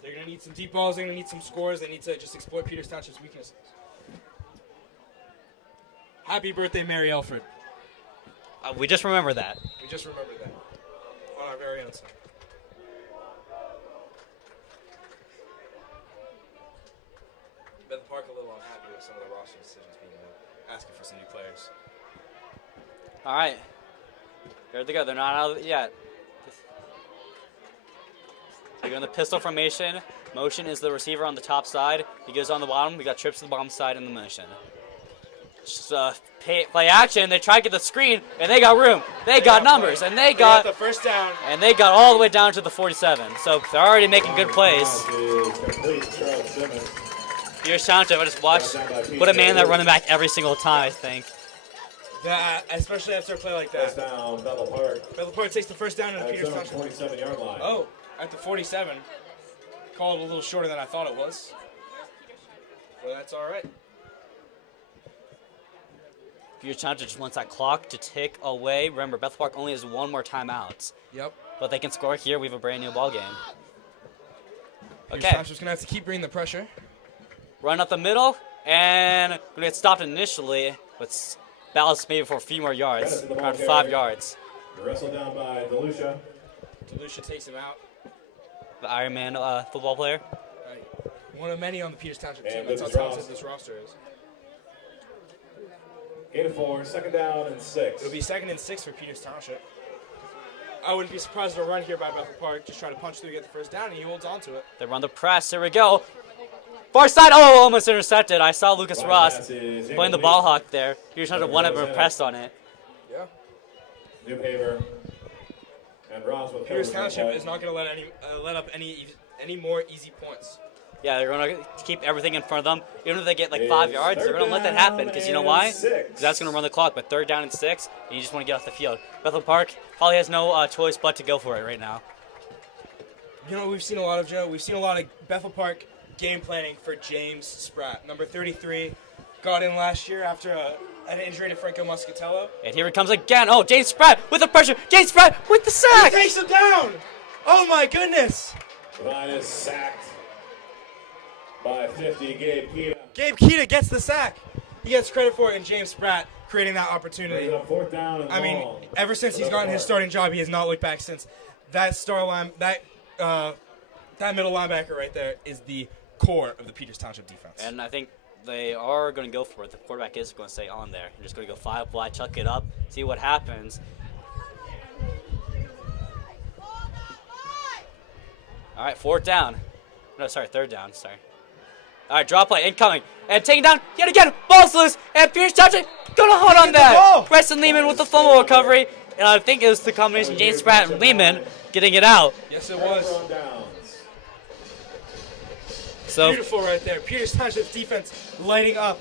they're going to need some deep balls. They're going to need some scores. They need to just exploit Peters Township's weaknesses. Happy birthday, Mary Alfred. We just remember that. We just remembered that. On our very own side. Bethel Park a little unhappy with some of the roster decisions being made, asking for some new players. All right. There they go. They're not out of it yet. They're in the pistol formation. Motion is the receiver on the top side. He goes on the bottom. We got trips to the bottom side in the motion. Just play action. They try to get the screen, and they got room. They got numbers, and they got the first down. And they got all the way down to the 47. So they're already making good plays. Here's Township. I just watched. Put a man that running back every single time, I think. Yeah, especially after a play like that. First down, Bethel Park. Bethel Park takes the first down in the Peters Zone Township. 27-yard line. Oh, at the 47. Called a little shorter than I thought it was. But that's all right. Peters Township just wants that clock to tick away. Remember, Bethel Park only has one more timeout. Yep. But they can score here. We have a brand new ball game. Peters Okay. Township's going to have to keep bringing the pressure. Run up the middle, and going to get stopped initially, but ballast maybe for a few more yards, around 5 yards. Wrestled down by DeLucia. DeLucia takes him out. The Iron Man football player. Right. One of many on the Peters Township team. And That's how Lucas talented Ross. this roster is. 8-4, 2nd down and 6. It'll be 2nd and 6 for Peters Township. I wouldn't be surprised if a run here by Bethel Park. Just try to punch through, get the first down, and he holds on to it. They run the press. Here we go. Far side. Oh, almost intercepted. I saw Lucas Ross playing the ball hawk there. Peters Township one of them pressed on it. Yeah. New paver. And Ross with Peters coverage Township on is not going to let up any more easy points. Yeah, they're going to keep everything in front of them. Even if they get like 5 yards, they're going to let that happen. Because you know why? 'Cause that's going to run the clock. But 3rd down and 6, and you just want to get off the field. Bethel Park probably has no choice but to go for it right now. You know, we've seen a lot of Bethel Park game planning for James Spratt, number 33, got in last year after an injury to Franco Muscatello. And here it comes again. Oh, James Spratt with the pressure. James Spratt with the sack. He takes him down. Oh my goodness. Line is sacked by 50. Gabe Keita. Gabe Keita gets the sack. He gets credit for it, and James Spratt creating that opportunity. Brings up 4th down and I mean, long. ever since he's gotten his starting job, he has not looked back since. That middle linebacker right there is the core of the Peters Township defense. And I think they are going to go for it. The quarterback is going to stay on there. They're just going to go 5 wide, chuck it up, see what happens. All right, 4th down. No, sorry, 3rd down. Sorry. All right, draw play, incoming. And taking down yet again. Ball's loose. And Peters Township going to hold on that. Preston Lehman with the fumble recovery. And I think it was the combination James Spratt and Lehman getting it out. Yes, it was. On downs. So Beautiful right there. Peters Township's defense lighting up.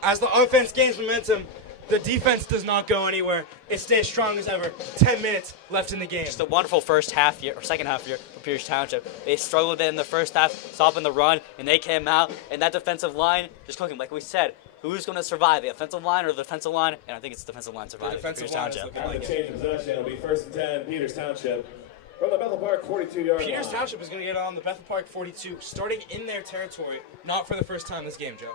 As the offense gains momentum, the defense does not go anywhere. It stays strong as ever. 10 minutes left in the game. just a wonderful first half year or second half year for Peters Township. They struggled a bit in the first half, stopping the run, and they came out. And that defensive line just cooking. Like we said, who's going to survive, the offensive line or the defensive line? And I think it's the defensive line surviving. The defensive Peters line is Township. looking After like change of possession, it'll be 1st and 10. Peters Township from the Bethel Park 42-yard line. Peters Township is going to get on the Bethel Park 42, starting in their territory, not for the first time this game, Joe.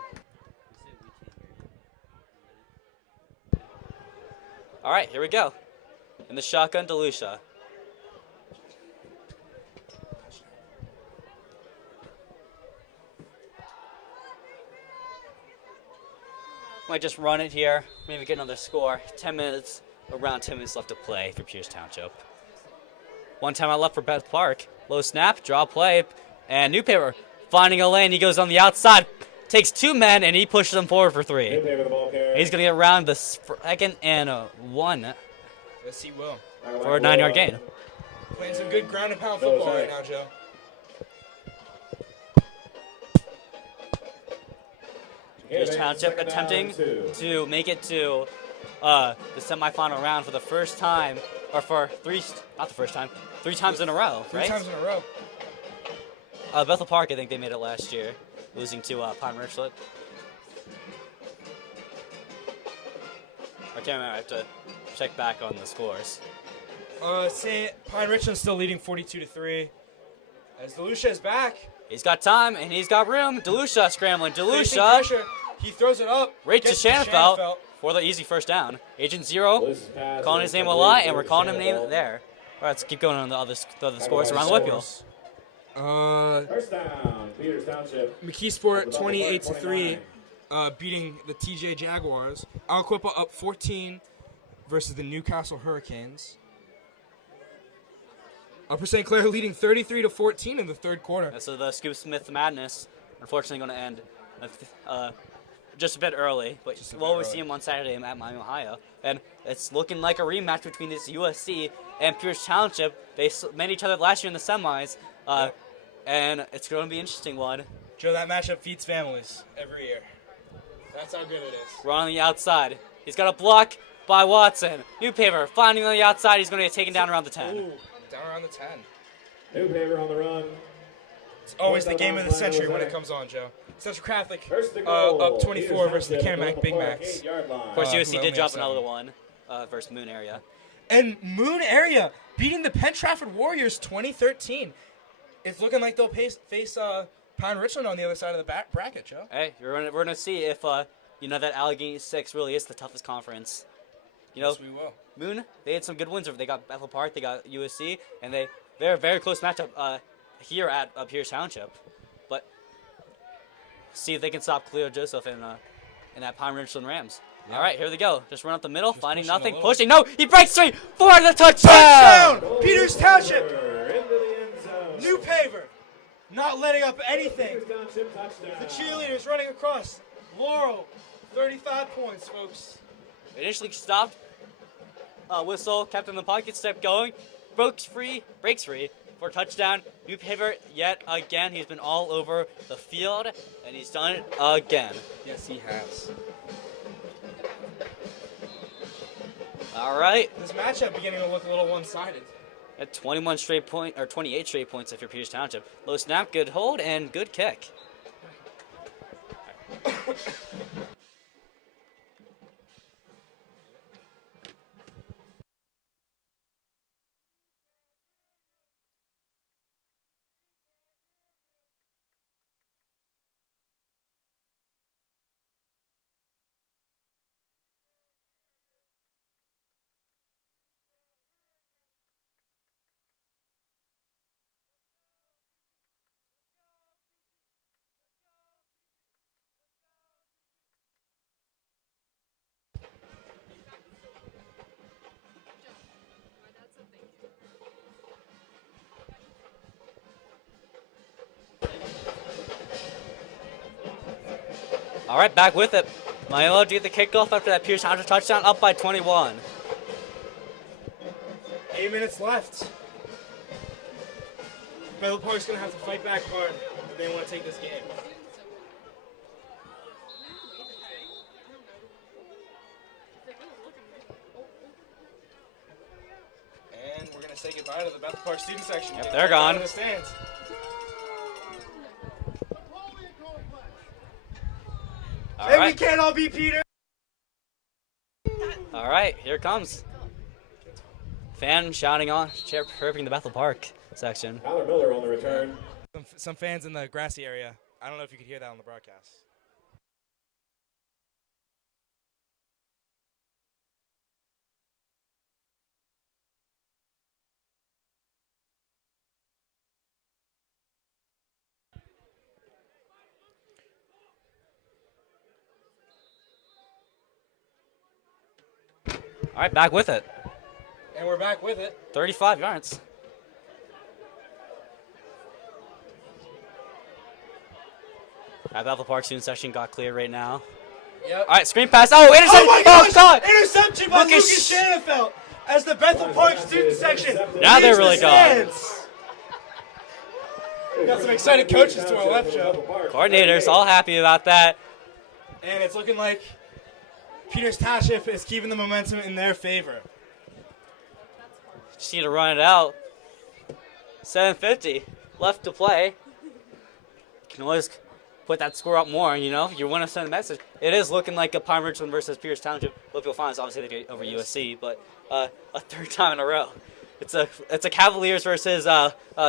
All right, here we go. In the shotgun, DeLucia. Might just run it here, maybe get another score. 10 minutes, around 10 minutes left to play for Peters Township. 1 timeout left for Bethel Park. Low snap, draw play, and Newpaper finding a lane. He goes on the outside, takes 2 men, and he pushes them forward for 3. Newpaper the ball carrier. He's going to get around the 2nd and 1 Yes, he will. for a 9-yard gain. Playing some good ground and pound football right now, Joe. Peters Township attempting to make it to the semifinal round for the first time, or for not the first time, 3 times in a row, right? 3 times in a row. Bethel Park, I think they made it last year, losing to Pine Richland. I can't remember. I have to check back on the scores. Pine Richland's still leading 42-3. As DeLucia is back. He's got time and he's got room. DeLucia scrambling. Facing DeLucia pressure. He throws it up. right to gets Shanafelt for the easy first down. Agent Zero calling his name a lot, and we're calling him name there. All right, let's keep going on the other scores around the WPIAL. First down, Peters Township. McKeesport 28-3, beating the TJ Jaguars. Aliquippa up 14 versus the Newcastle Hurricanes. Upper St. Clair leading 33-14 in the third quarter. So the Scoop Smith madness, unfortunately, going to end just a bit early. But we'll always see him on Saturday at Miami, Ohio. And it's looking like a rematch between this USC and Pierce Township. They met each other last year in the semis. And it's going to be an interesting one. Joe, that matchup feeds families every year. That's how good it is. Run on the outside. He's got a block by Watson. Newpaper finding on the outside. He's going to get taken down around the 10. Ooh, down around the 10. Newpaper on the run. It's always the game of the century when it comes on, Joe. Central Catholic up 24 versus the Kennebec Big Macs. Of course, USC did drop another one versus Moon Area. And Moon Area beating the Penn Trafford Warriors 2013. It's looking like they'll face Pine Richland on the other side of the bracket, Joe. Hey, we're gonna see if that Allegheny 6 really is the toughest conference. Yes, we will. Moon, they had some good wins. They got Bethel Park, they got USC, and they're a very close matchup here at Pierce Township. But see if they can stop Cleo Joseph and that Pine Richland Rams. Yeah. All right, here they go. Just run up the middle, finding nothing, pushing. No, he breaks free for the touchdown. Peters Township. New paver, not letting up anything. The cheerleaders running across. Laurel, 35 points, folks. Initially stopped. Whistle, kept in the pocket, step going. Breaks free for touchdown. New paver yet again. He's been all over the field, and he's done it again. Yes, he has. All right. This matchup beginning to look a little one-sided. At 28 straight points if you're Peters Township. Low snap, good hold, and good kick. All right, back with it. Milo do the kickoff after that Pierce Township touchdown, up by 21. 8 minutes left. Bethel Park's going to have to fight back hard if they want to take this game. And we're going to say goodbye to the Bethel Park student section. Yep, they're gone. In the stands. All And right. we can't all be Peter. All right, here it comes. Fan shouting on, chirping the Bethel Park section. Tyler Miller on the return. Some fans in the grassy area. I don't know if you could hear that on the broadcast. All right, back with it. And we're back with it. 35 yards. Bethel Park student section got cleared right now. Yep. All right, screen pass. Oh, interception! Oh my gosh! God! Interception by Lucas Shanafelt as the Bethel Park student section. Now they're leaves really the gone. stands. We got some excited coaches to our left, Joe. Coordinators all happy about that. And it's looking like Peters Township is keeping the momentum in their favor. Just need to run it out. 7:50 left to play. You can always put that score up more, you know. You want to send a message. It is looking like a Pine Richland versus Peters Township. Whitfield Finals, obviously they get over USC, but a third time in a row. It's a Cavaliers versus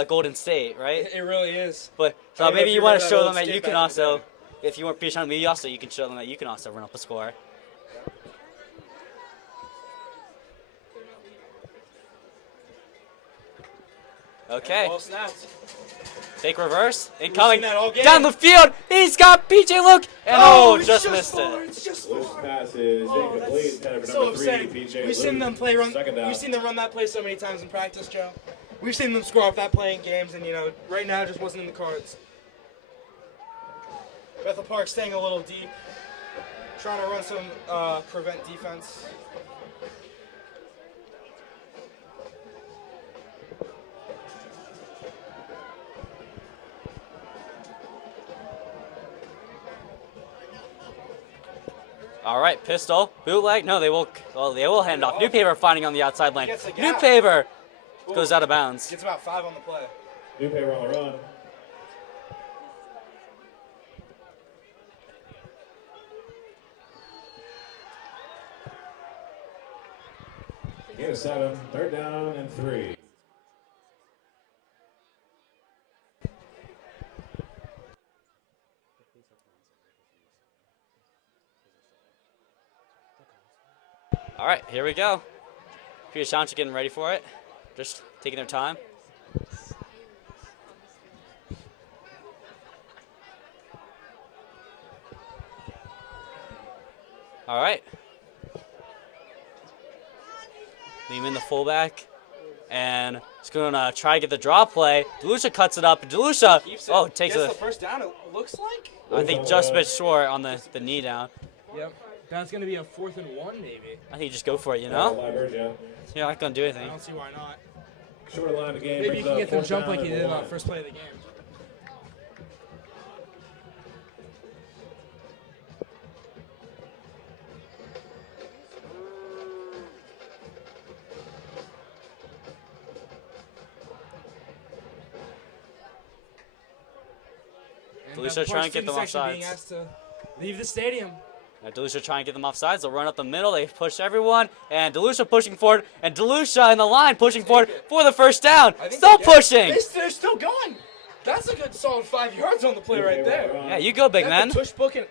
Golden State, right? It really is. But so maybe you want to show them that you can also, if you want Peters Township, maybe also you can show them that you can also run up a score. Okay. Ball snapped. Fake reverse. Incoming. that all game. Down the field. He's got PJ Luke. And just missed it. It's just Loose pass is incomplete. Kind of so number 3, upsetting. PJ We've seen them play run. Second down. We've seen them run that play so many times in practice, Joe. We've seen them score off that play in games, and right now it just wasn't in the cards. Bethel Park staying a little deep, trying to run some prevent defense. All right, pistol, bootleg. No, they will. Well, they will hand off. New Paver finding on the outside lane. Gets the New gap. Paver goes out of bounds. Gets about 5 on the play. New paper on the run. Get a 7. Third down and 3. All right, here we go. Peters Township getting ready for it. Just taking their time. All right. Leave in the fullback. And it's going to try to get the draw play. DeLucia cuts it up. DeLucia, takes Gets a, the first down, it looks like. I think just a bit short on the knee down. Yep. That's going to be a 4th and 1, maybe. I think you just go for it, you know? Yeah. You're not going to do I anything. don't see why not. Short line of the game. Maybe you brings can up get them fourth jump down like you and did on 1. the first play of the game. DeLucia trying to get them off Being sides. asked to leave the stadium. DeLucia trying to get them off sides. They'll run up the middle. They push everyone. And DeLucia pushing forward. And DeLucia in the line pushing forward for the first down. Still pushing. They're still going. That's a good solid 5 yards on the play right there. Yeah, you go, big man. Tush pushing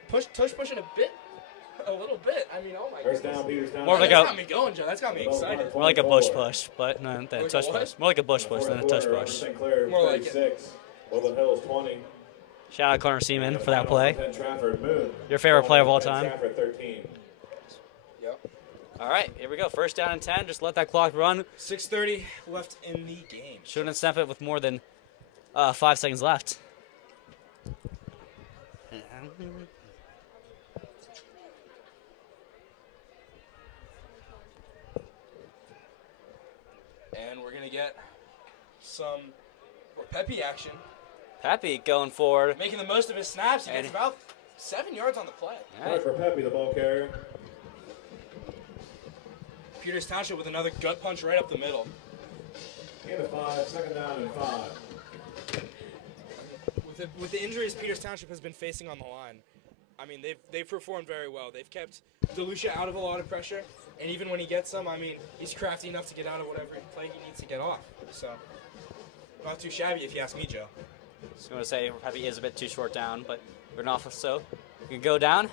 a little bit. I mean, oh my First goodness. down, Peters Township. More like That's a got me going, Joe. That's got me excited. more like a bush push, but no, than a tush what? push. More like a bush push than a tush push. St. Clair, More like it. 36. Woodland Hills, 20. Shout out Connor Seaman for that play. Trafford, Moon. Your favorite player of all time. Trafford, 13. Yep. All right, here we go. First down and 10. Just let that clock run. 6:30 left in the game. Shouldn't snap it with more than 5 seconds left. And we're gonna get some Pepe action. Pepe going forward. Making the most of his snaps. He gets about 7 yards on the play. All right. For Pepe, the ball carrier. Peters Township with another gut punch right up the middle. Get a 5. Second down and 5. With the injuries Peters Township has been facing on the line, I mean, they've performed very well. They've kept DeLucia out of a lot of pressure, and even when he gets some, I mean, he's crafty enough to get out of whatever play he needs to get off. So, not too shabby if you ask me, Joe. Just going to say Pepe is a bit too short down, but we're off so you can go down.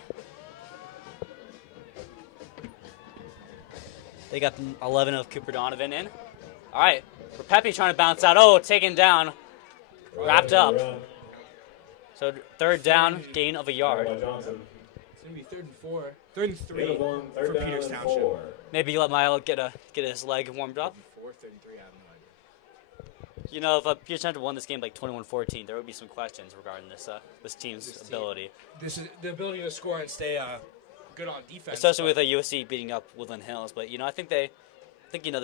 They got the 11 of Cooper Donovan in. All right, for Pepe trying to bounce out. Oh, taken down, wrapped up. So third down, gain of a yard. It's going to be 3rd and 4. 3rd and 3 Third for down Peters and Township. 4. Maybe let Milo get his leg warmed up. 4, 33, I have no idea. You know, if Peters Township won this game like 21-14, there would be some questions regarding this team's ability. This is the ability to score and stay good on defense. Especially with a USC beating up Woodland Hills, but I think they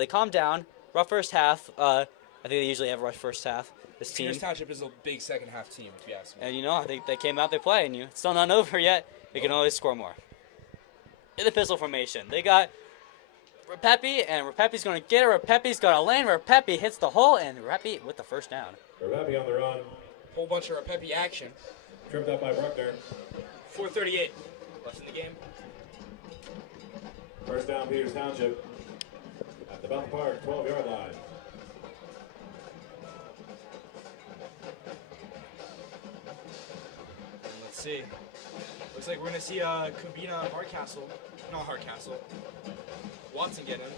calmed down. Rough first half. I think they usually have a rough first half. This team. Peters Township is a big second half team, if you ask me. And I think they came out, they play, and it's still not over yet. They can always score more. in the pistol formation. They got Repepi, and Repepi's going to get it. Repepi's got a lane. Repepi hits the hole, and Repepi with the first down. Repepi on the run. Whole bunch of Repepi action. Trimmed up by Bruckner. 4:38 left in the game. First down, Peters Township. At the Bethel Park, 12-yard line. Let's see. Looks like we're going to see Kubina Hardcastle. Not Hardcastle. Watson get in.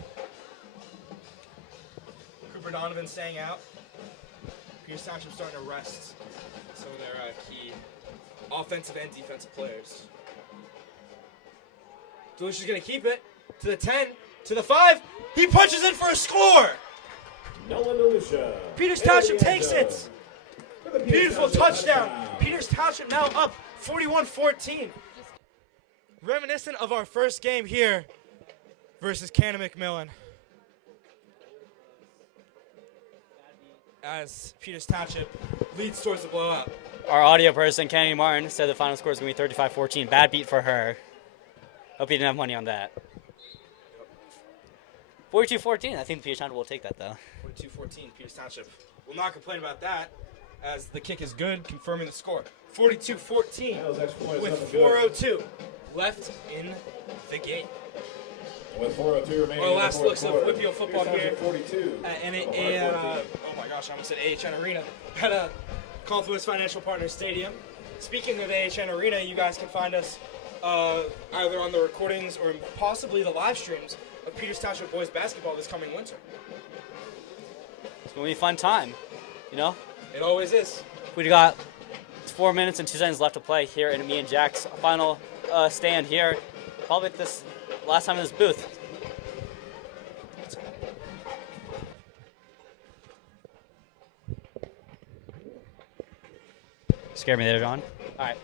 Cooper Donovan staying out. Peters Township starting to rest some of their key offensive and defensive players. Delicia's going to keep it to the 10, to the 5. He punches in for a score. Nolan Delucia. Peters Township takes it. Beautiful touchdown. Peters Township now up 41-14. Reminiscent of our first game here versus Canna McMillan. As Peters Township leads towards the blowout. Our audio person, Kennedy Martin, said the final score is going to be 35-14. Bad beat for her. Hope you didn't have money on that. 42-14. I think Peters Township will take that, though. 42-14. Peters Township will not complain about that, as the kick is good, confirming the score. 42-14 with 4:02 left in the game. With 4:02 remaining. Our last looks of WPIAL football here. 42. Oh my gosh, I almost said AHN Arena at Confluence Financial Partners Stadium. Speaking of AHN Arena, you guys can find us either on the recordings or possibly the live streams of Peters Township boys basketball this coming winter. It's going to be a fun time, you know? It always is. We got 4 minutes and 2 seconds left to play here in me and Jack's final stand here. Probably this last time in this booth. Scared me there, John. All right.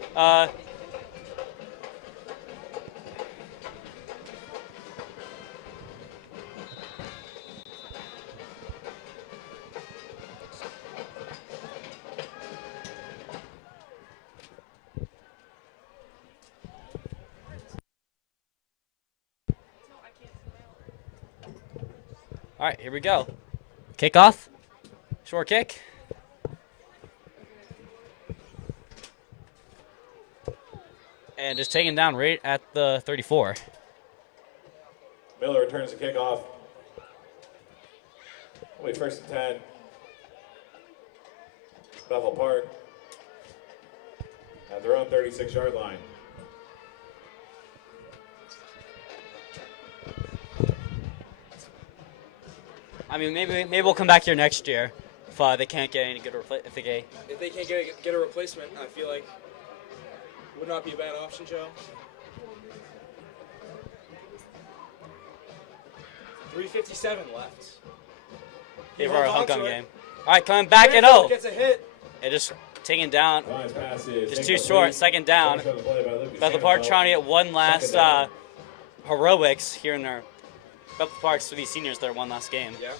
All right, here we go. Kickoff. Short kick. And just taken down right at the 34. Miller returns the kickoff. Wait, first and 10. Bethel Park. At their own 36-yard line. I mean, maybe we'll come back here next year if they can't get any good replacement. If they can't get a replacement, I feel like would not be a bad option, Joe. 3:57 left. For our homecoming game. All right, coming back at O. Gets a hit. It just taken down. Just Just too short. Second down. Bethel Park trying to get one last heroics here in their Bethel Park's for these seniors. Their one last game. Yeah.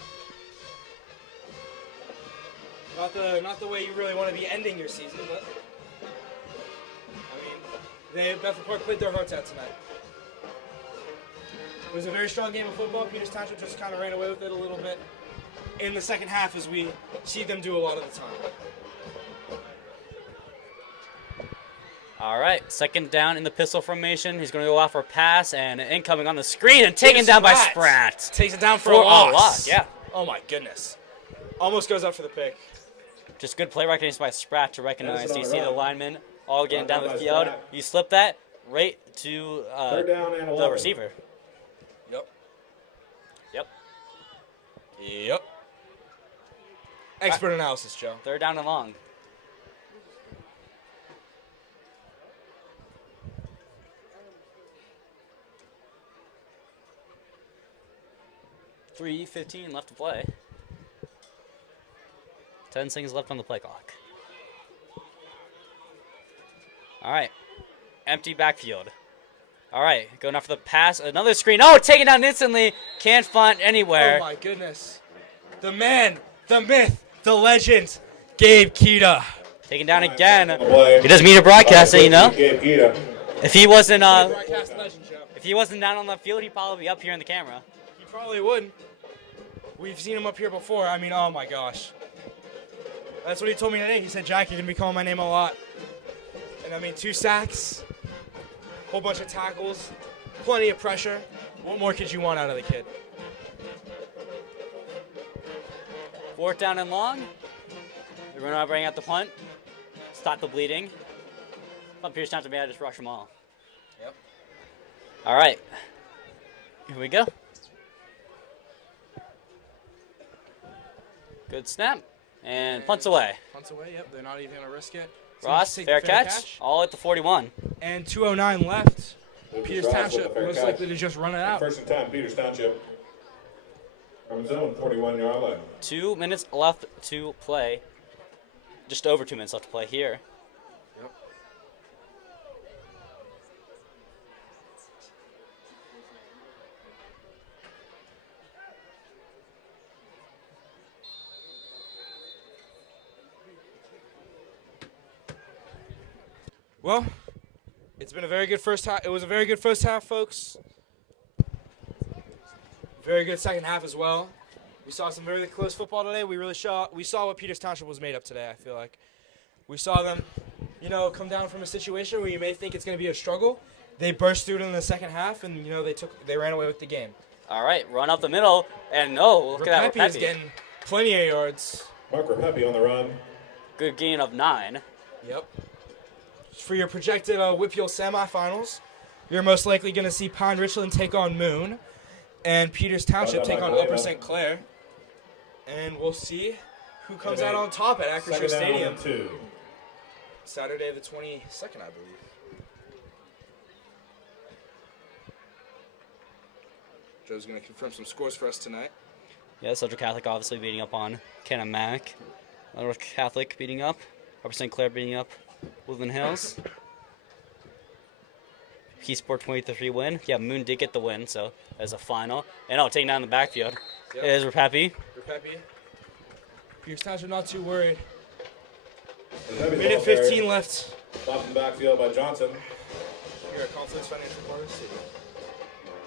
Not the way you really want to be ending your season, but I mean, Bethel Park played their hearts out tonight. It was a very strong game of football. Peters Township just kind of ran away with it a little bit in the second half, as we see them do a lot of the time. All right, second down in the pistol formation. He's going to go off for a pass, and incoming on the screen, and taken down by Spratt. Takes it down for a loss. Yeah. Oh my goodness. Almost goes up for the pick. Just good play recognition by Spratt to recognize. You see the linemen all getting down the field. You slip that right to the receiver. Yep. Expert analysis, Joe. Third down and long. .3:15 left to play. 10 seconds left on the play clock. All right. Empty backfield. All right. Going after the pass. Another screen. Oh, taken down instantly. Can't find anywhere. Oh, my goodness. The man, the myth, the legend, Gabe Kita. Taken down again. He does media broadcasting, you know. If he wasn't Broadcast legend, Joe. if he wasn't down on the field, he'd probably be up here in the camera. He probably would. We've seen him up here before. I mean, oh my gosh. That's what he told me today. He said, Jack, you're going to be calling my name a lot. And I mean, 2 sacks, whole bunch of tackles, plenty of pressure. What more could you want out of the kid? 4th down and long. They're going to bring out the punt. Stop the bleeding. But Pierce Township may just rush them all. Yep. All right. Here we go. Good snap. And punts away. Punts away, yep. They're not even going to risk it. So Ross, take fair the catch. All at the 41. And 2:09 left. This is Peters Ross with Township the fair most catch. likely to just run it out. First and 10, Peters Township. From zone, 41-yard line. 2 minutes left to play. Just over 2 minutes left to play here. Yep. Well, it's been a very good first half. It was a very good first half, folks. Very good second half as well. We saw some very close football today. We saw what Peters Township was made of today, I feel like. We saw them, come down from a situation where you may think it's going to be a struggle. They burst through it in the second half, and, they ran away with the game. All right, run up the middle. And no, look at that. Rapepi is Rapepi. getting plenty of yards. Mark Rapepi on the run. Good gain of 9. Yep. For your projected WPIAL semifinals, you're most likely going to see Pine Richland take on Moon, and Peters Township take on Upper St. Clair. And we'll see who comes out on top at Acrisure Stadium. 2. Saturday the 22nd, I believe. Joe's going to confirm some scores for us tonight. Yeah, Central Catholic obviously beating up on Cannon Mac. North Catholic beating up. Upper St. Clair beating up Woodland Hills. Keysport 23 win. Yeah, Moon did get the win, so as a final. And taking down the backfield. Yep. It is Rapepi. Rapepi. Peters Township not too worried. Rapepi's Minute ball carried. 15 left. Stopped in the backfield by Johnson. Here at Confluence Financial Partners City.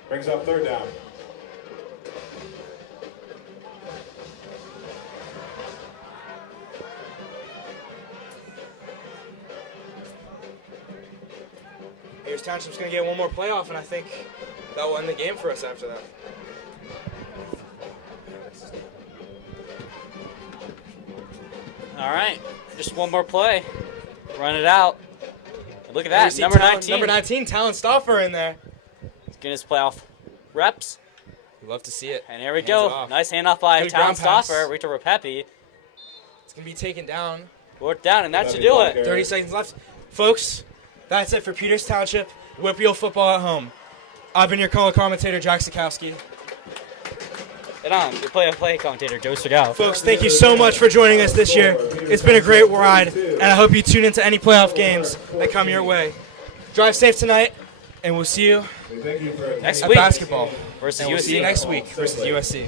Brings up 3rd down. Peters Township's going to get one more playoff, and I think that will end the game for us after that. All right, just one more play. Run it out. And look at that, number 19. Number 19, Talon Stauffer in there. He's getting his playoff reps. We love to see it. And here we Hands go. it off. Nice handoff by Good Town ground pass. Stauffer. Right to Rapepi. It's going to be taken down. 4th down, and that should Rapepi's do ball it. carried. 30 seconds left. Folks, that's it for Peters Township. WPIAL football at home. I've been your color commentator, Jack Sikowski. And I'm your play commentator, Joe Segal. Folks, thank you so much for joining us this year. It's been a great ride, and I hope you tune into any playoff games that come your way. Drive safe tonight, and we'll see you We thank you for Next at week. basketball. Versus And we'll see you USC. next week versus USC.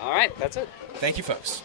All right, that's it. Thank you, folks.